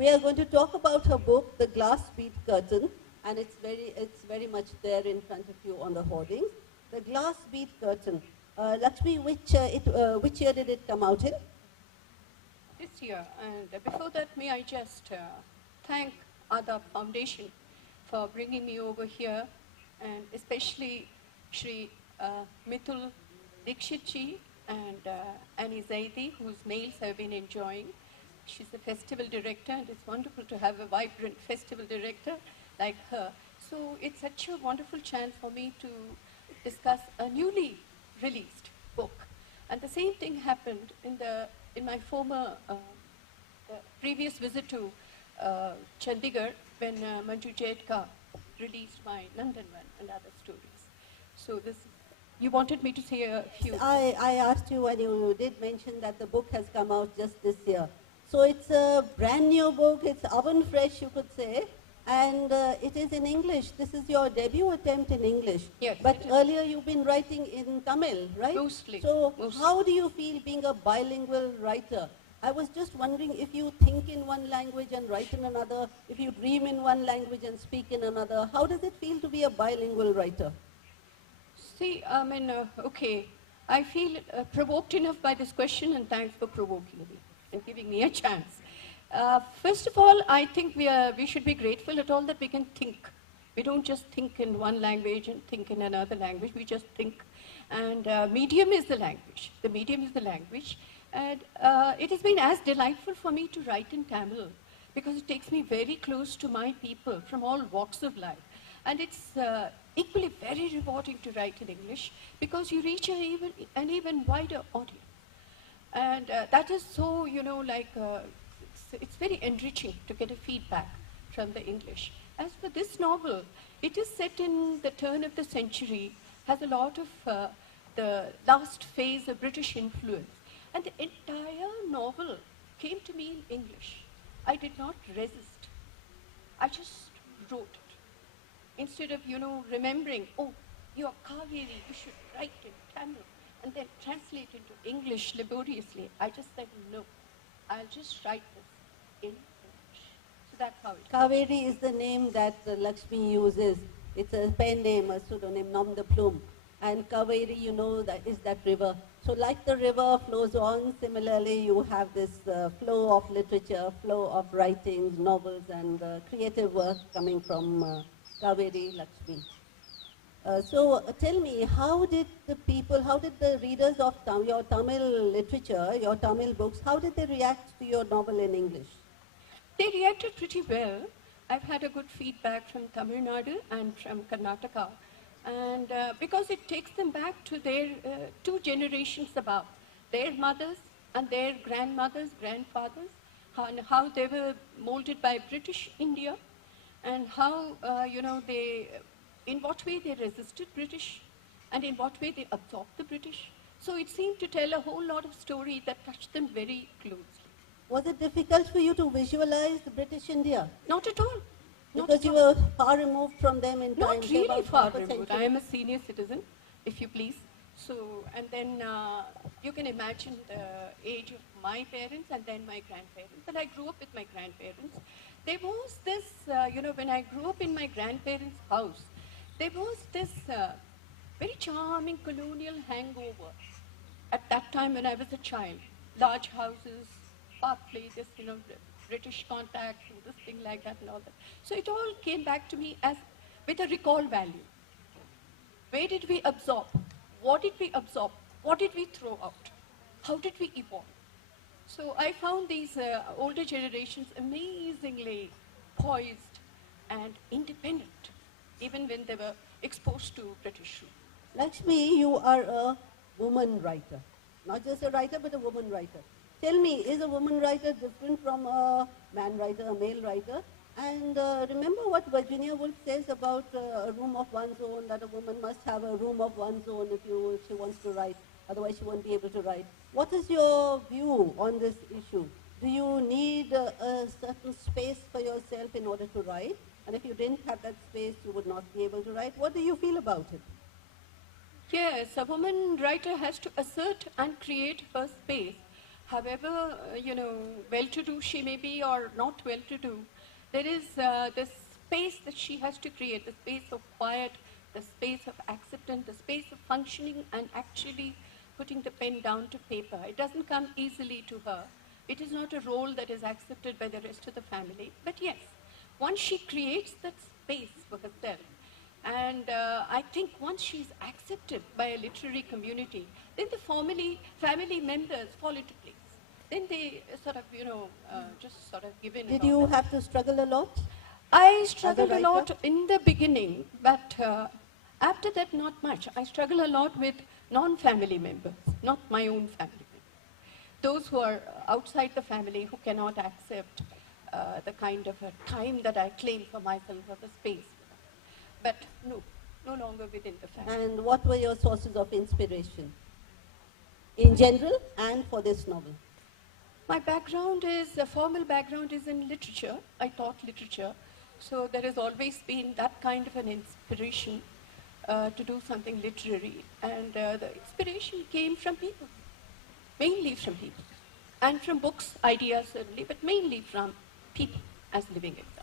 We are going to talk about her book, The Glass Bead Curtain, and it's very much there in front of you on the hoardings. The Glass Bead Curtain. Lakshmi, which year did it come out in? This year. And before that, may I just thank Adab Foundation for bringing me over here, and especially Shri Mithul Dikshitji and Annie Zaidi, whose mails I've been enjoying. She's the festival director, and it's wonderful to have a vibrant festival director like her. So it's such a wonderful chance for me to discuss a newly released book. And the same thing happened in my former previous visit to Chandigarh when Manju Jaitka released my London one and other stories. So you wanted me to say a few. I asked you, and you did mention that the book has come out just this year. So it's a brand new book, it's oven fresh, you could say, and it is in English. This is your debut attempt in English. Yes. But earlier you've been writing in Tamil, right? Mostly. So Mostly. how do you feel being a bilingual writer? I was just wondering if you think in one language and write in another, if you dream in one language and speak in another, how does it feel to be a bilingual writer? See, I mean, okay, I feel provoked enough by this question, and thanks for provoking me and giving me a chance. First of all, I think we should be grateful at all that we can think. We don't just think in one language and think in another language, we just think. And medium is the language. The medium is the language. And it has been as delightful for me to write in Tamil because it takes me very close to my people from all walks of life. And it's equally very rewarding to write in English because you reach an even wider audience. And that is so, it's very enriching to get a feedback from the English. As for this novel, it is set in the turn of the century, has a lot of the last phase of British influence. And the entire novel came to me in English. I did not resist. I just wrote it. Instead of, remembering, oh, you are Kaveri, you should write in Tamil, and then translate into English laboriously. I just said, no, I'll just write this in English. So that's how it Kaveri is the name that Lakshmi uses. It's a pen name, a pseudonym, nom de plume. And Kaveri, that is that river. So like the river flows on, similarly you have this flow of literature, flow of writings, novels, and creative work coming from Kaveri Lakshmi. So tell me, how did the readers of your Tamil literature, your Tamil books, how did they react to your novel in English? They reacted pretty well. I've had a good feedback from Tamil Nadu and from Karnataka. And because it takes them back to their 2 generations above, their mothers and their grandmothers, grandfathers, and how they were molded by British India, and how, in what way they resisted British, and in what way they absorbed the British. So it seemed to tell a whole lot of story that touched them very closely. Was it difficult for you to visualize the British India? Not at all. Because you were far removed from them in time. Not really far removed. I am a senior citizen, if you please. So, and then you can imagine the age of my parents and then my grandparents. And I grew up with my grandparents. There was this, when I grew up in my grandparents' house, there was this very charming colonial hangover at that time when I was a child. Large houses, park play, this, British contact, and this thing like that and all that. So it all came back to me as with a recall value. Where did we absorb? What did we absorb? What did we throw out? How did we evolve? So I found these older generations amazingly poised and independent, even when they were exposed to British rule. Lakshmi, you are a woman writer. Not just a writer, but a woman writer. Tell me, is a woman writer different from a man writer, a male writer? And remember what Virginia Woolf says about a room of one's own, that a woman must have a room of one's own if she wants to write, otherwise she won't be able to write. What is your view on this issue? Do you need a certain space for yourself in order to write? And if you didn't have that space, you would not be able to write. What do you feel about it? Yes, a woman writer has to assert and create her space. however, well-to-do she may be or not well-to-do, there is this space that she has to create, the space of quiet, the space of acceptance, the space of functioning and actually putting the pen down to paper. It doesn't come easily to her. It is not a role that is accepted by the rest of the family. But yes, once she creates that space for herself, and I think once she's accepted by a literary community, then the family members fall into place. Then they sort of, just sort of give in. Did you have to struggle a lot? I struggled a writer? lot in the beginning, but after that, not much. I struggle a lot with non-family members, not my own family members. Those who are outside the family who cannot accept the kind of a time that I claim for myself or the space. But no longer within the family. And what were your sources of inspiration? In general and for this novel? My background is, a formal background is in literature. I taught literature. So there has always been that kind of an inspiration to do something literary. And the inspiration came from people, mainly from people. And from books, ideas certainly, but mainly from people as living examples.